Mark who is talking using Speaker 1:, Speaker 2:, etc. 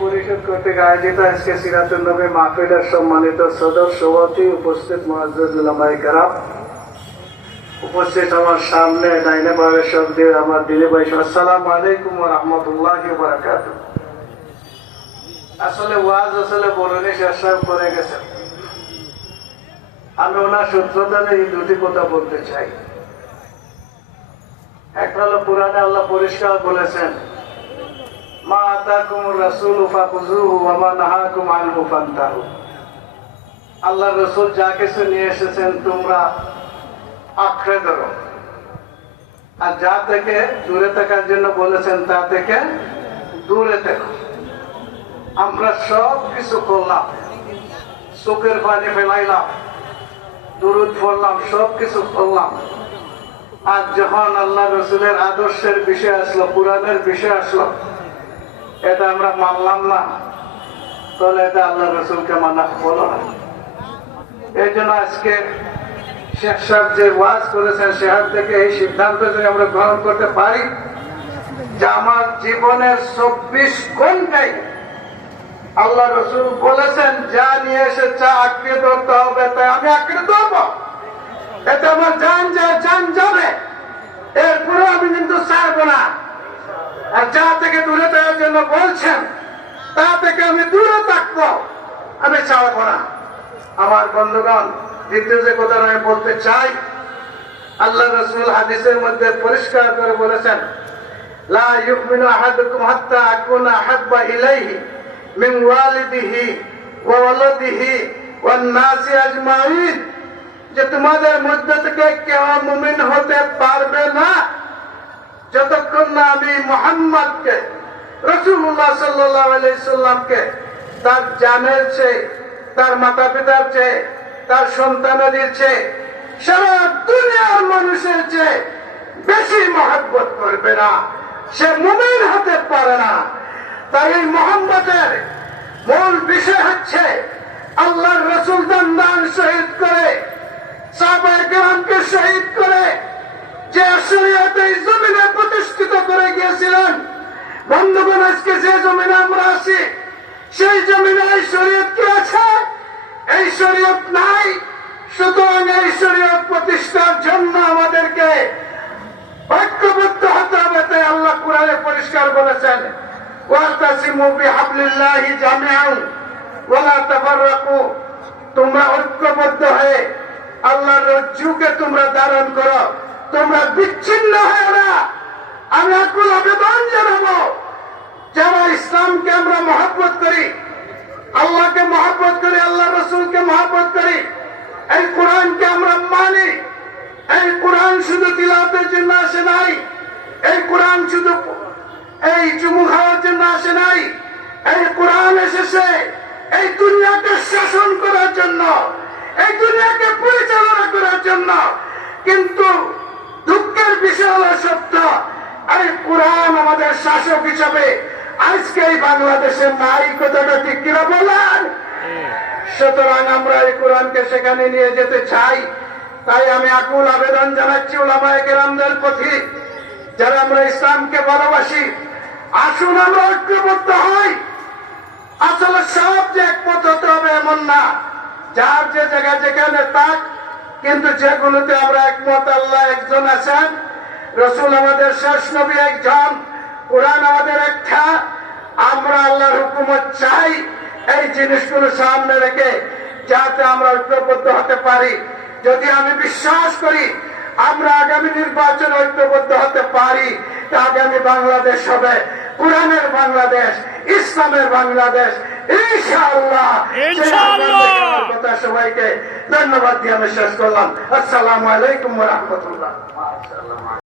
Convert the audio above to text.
Speaker 1: পরিষদ কর্তৃক আয়োজিত আজকে সিরাতুল নবী মাহফিলের সম্মানিত সদর সভাপতি উপস্থিত মহাজুল্লামাই কারাম। উপস্থিত আমার সামনে ডাইনে সব আমার দিলে ভাই আসসালাম আলাইকুম রহমতুল্লাহ বারাকাত আসলে ওয়াজ আসলে বরণি শেষ করে গেছেন আমি ওনার সূত্র ধরে এই দুটি কথা বলতে চাই। একটা হলো পুরাণে আল্লাহ পরিষ্কার বলেছেন মা আতাকুম রাসূল ফাকুজুহু ওয়া আল্লাহ রসুল যা কিছু নিয়ে এসেছেন তোমরা আঁকড়ে ধরো। আর যা থেকে দূরে থাকার জন্য বলেছেন, তা থেকে দূরে থেকো। আমরা সব কিছু করলাম। চোখের পানি ফেলাইলাম, দুরুদ পড়লাম, সব কিছু করলাম। আর যখন আল্লাহ রসুলের আদর্শের বিষয় আসলো, কোরআনের বিষয় আসলো এটা আমরা মানলাম না। তাহলে এটা আল্লাহ রসুলকে মানা হলো না। এই জন্য আজকে শেখ সাহেব যে ওয়াজ করেছেন, সেখান থেকে এই সিদ্ধান্ত যদি আমরা গ্রহণ করতে পারি, যে আমার জীবনের চব্বিশ ঘন্টাই আল্লাহ রসুল বলেছেন, যা নিয়ে এসে চা আঁকড়ে ধরতে হবে, তাই আমি আঁকড়ে ধরবো। এতে আমার যান যায়, যান যাবে। এরপরে আমি কিন্তু ছাড়বো না। আর যা থেকে দূরে দেওয়ার জন্য বলছেন, তা থেকে আমি দূরে থাকব। আমি ছাড়বো না। আমার বন্ধুগণ, দ্বিতীয় যে কথা আমি বলতে চাই, আল্লাহ রসুল হাদিসের মধ্যে পরিষ্কার করে বলেছেন, লা যে তোমাদের মধ্যে থেকে কেউ মুমিন হতে পারবে না মানুষের চেয়ে বেশি মহাব্বত করবে না। সে মুমিন হতে পারে না। তাই এই মোহাম্মদের মূল বিষয় হচ্ছে আল্লাহর রসুল দান শহীদ করে সাহবাহামকে শহীদ করে যে শরীয়ত এই জমিনে প্রতিষ্ঠিত করে গিয়েছিলেন, বন্ধুগণ, আজকে যে জমিনে আমরা আছি, সেই জমিনে এই শরীয়ত কি আছে? এই শরীয়ত নাই। সুতরাং এই শরীয়ত প্রতিষ্ঠার জন্য আমাদেরকে ঐক্যবদ্ধ হতে হবে, তাই আল্লাহ কুরআনে পরিষ্কার বলেছেন ওয়াতাসিমু বিহাবলিল্লাহি জামিআন, ওয়ালা তাফাররাকু। তোমরা ঐক্যবদ্ধ হয়ে আল্লাহর রজ্জুকে তোমরা ধারণ করো। তোমরা বিচ্ছিন্ন হয়ে না। আমি আকুল আবেদন জানাব যারা ইসলামকে আমরা মহাব্বত করি, আল্লাহকে মহাব্বত করি আল্লাহ রসুলকে মহাব্বত করি, এই কোরআনকে আমরা মানি। এই কোরআন শুধু তিলাতের জন্য আসে নাই। এই কোরআন শুধু এই চুমু খাওয়ার জন্য আসে নাই। এই কোরআন এসেছে এই দুনিয়াকে শাসন করার জন্য, এই দুনিয়াকে পরিচালনা করার জন্য। কিন্তু দুঃখের বিষয় হলো সত্য এই কোরআন আমাদের শাসক হিসাবে আজকে এই বাংলাদেশের নাই কথাটা ঠিক কিনা বলেন? সুতরাং আমরা এই কোরআনকে সেখানে নিয়ে যেতে চাই। তাই আমি আকুল আবেদন জানাচ্ছি ওলামায় কেরামদের প্রতি, যারা আমরা ইসলামকে ভালোবাসি। আসুন আমরা ঐক্যবদ্ধ হই। আসলে সব যে একমত হতে হবে এমন না। যার যে জায়গা যেখানে তাক কিন্তু যেগুলোতে আমরা একমত, আল্লাহ একজন আছেন। রসুল আমাদের শেষ নবী একজন, কোরআন আমাদের একটা। আমরা আল্লাহর হুকুমত চাই, এই জিনিসগুলো সামনে রেখে যাতে আমরা ঐক্যবদ্ধ হতে পারি। যদি আমি বিশ্বাস করি, আমরা আগামী নির্বাচন ঐক্যবদ্ধ হতে পারি, তা আগামী বাংলাদেশ হবে। কোরআনের বাংলাদেশ, ইসলামের বাংলাদেশ
Speaker 2: ইনশাআল্লাহ।
Speaker 1: কথা সবাইকে ধন্যবাদ দিয়ে আমি শেষ করলাম। আসসালামু আলাইকুম রহমতুল্লাহ।